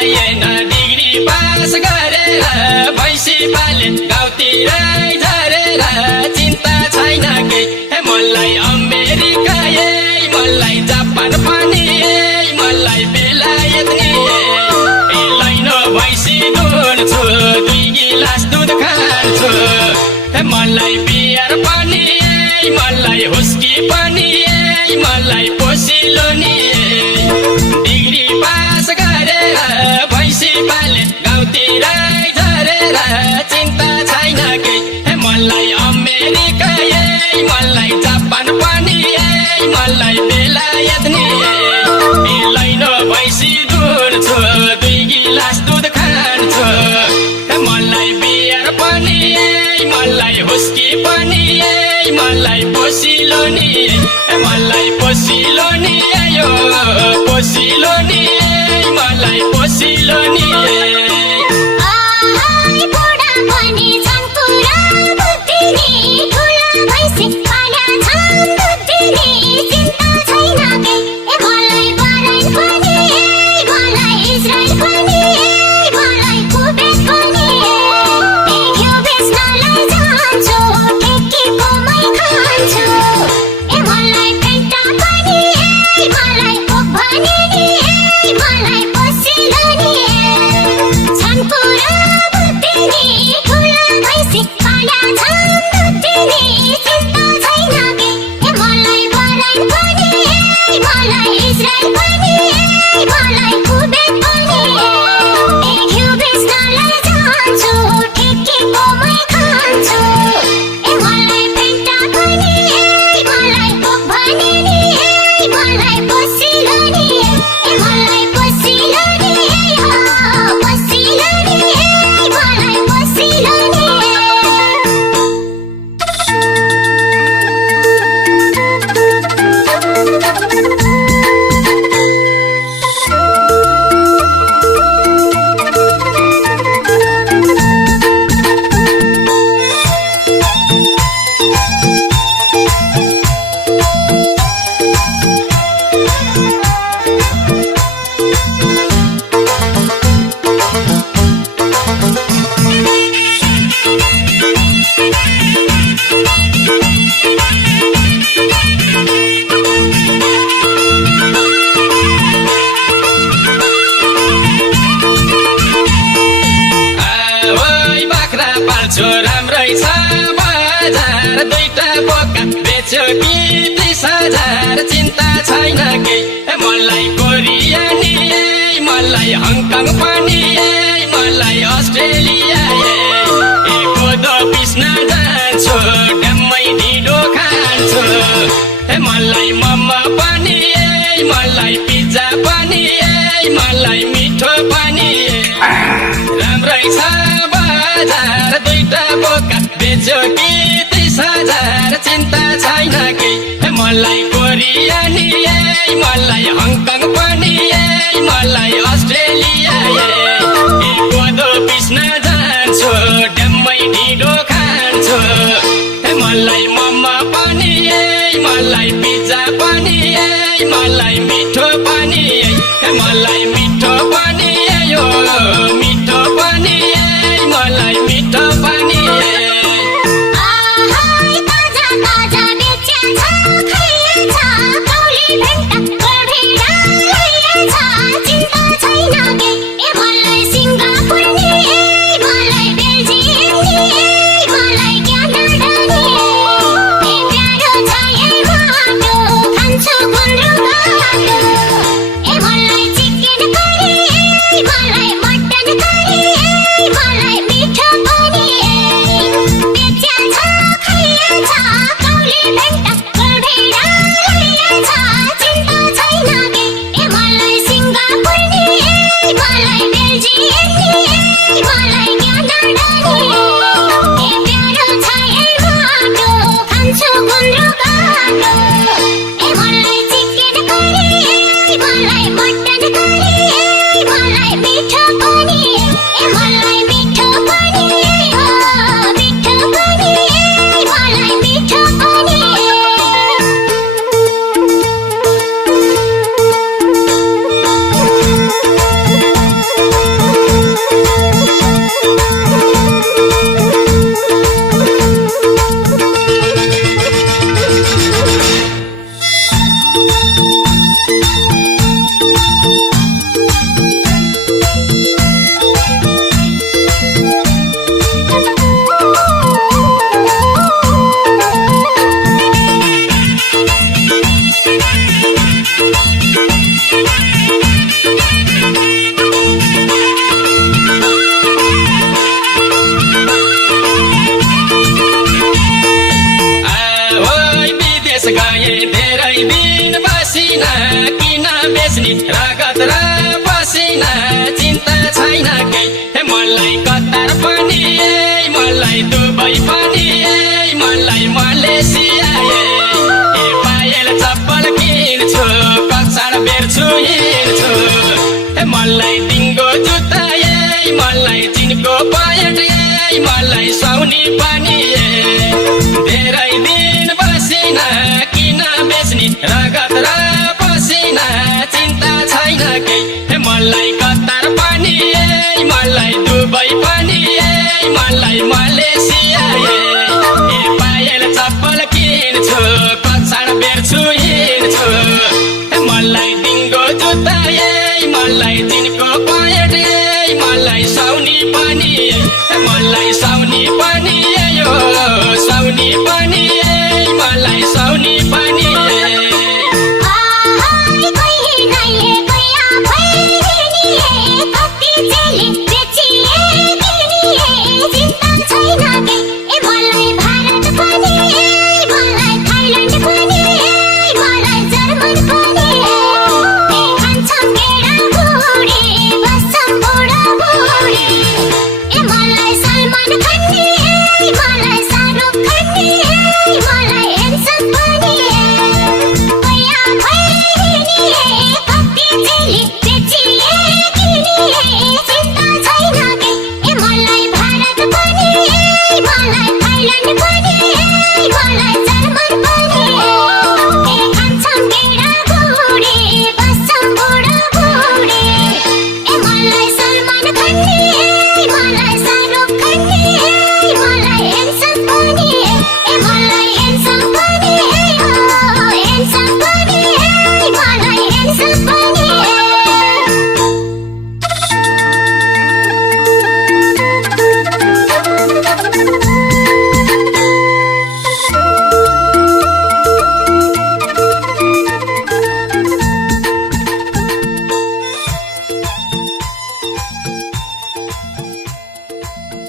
पाएन degree pass गरेर भैँसी पाले गाउँतिरै झरेर चिन्ता छैन केही मलाई अमेरिका मलाई जापान पनि मलाई बेलायत नि लैन भैँसी दुन्छु 2 गिलास दुध खान्छु मलाई बियर पनि मलाई हुस्की पनि मलाई पोसिलो नि डिग्री पास गरेर भैँसी पाले गाउँतिरै झरेर चिन्ता छैन केही मलाई अमेरिका मलाई जापान पनि मलाई बेलायत नि लैन भैँसी दुन्छु 2 गिलास दुध खान्छु मलाई बियर पनि मलाई हुस्की पनि मलाई पोसिलो नि मलाई पोसिलो नि यो पोसिलो नि मलाई पोसिलो नि राम्रै छ बजार 2टा बोका बेच्यो कि 30,000 चिन्ता छैन केही मलाई कोरिया नि मलाई हङकङ पनि मलाई अस्ट्रेलिया कोदो पिस्न जान्छु ड्याम्मै ढिँडो खान्छु मलाई मोमो पनि मलाई पिज्जा पनि मलाई मिठो पनि राम्रै छ बजार 2टा बोका बेच्यो कि 30,000 चिन्ता छैन केही मलाई कोरिया नि मलाई हङकङ पनि मलाई अस्ट्रेलिया कोदो पिस्न जान्छु ड्याम्मै ढिँडो खान्छु मलाई मोमो पनि मलाई पिज्जा पनि मलाई मिठो पनि मलाई मिठो पनि यो मिठो पनि मलाई मिठो पनि छैन केही मलाई कतार पनि मलाई दुबई पनि मलाई मलेसिया पायल चप्पल किन्छु कक्षाण बेर्छु हिँड्छु मलाई दिङ्गो जुत्ता मलाई चिनको प्यान्ट मलाई साउनी पनि धेरै दिन बसिन किन बेच्ने रगत र पसिना चिन्ता छैन केही मलाई कतार पनि मलाई दुबई पनि मलाई मलेसिया पायल चप्पल किन्छु कक्षाण बेर्छु हिँड्छु मलाई दिङ्गो जुत्ता मलाई चिनको प्यान्ट मलाई साउनी पनि मलाई साउनी पनि यो साउनी पनि मलाई साउनी पनि कोही नैले कोही आफै नि कति चेली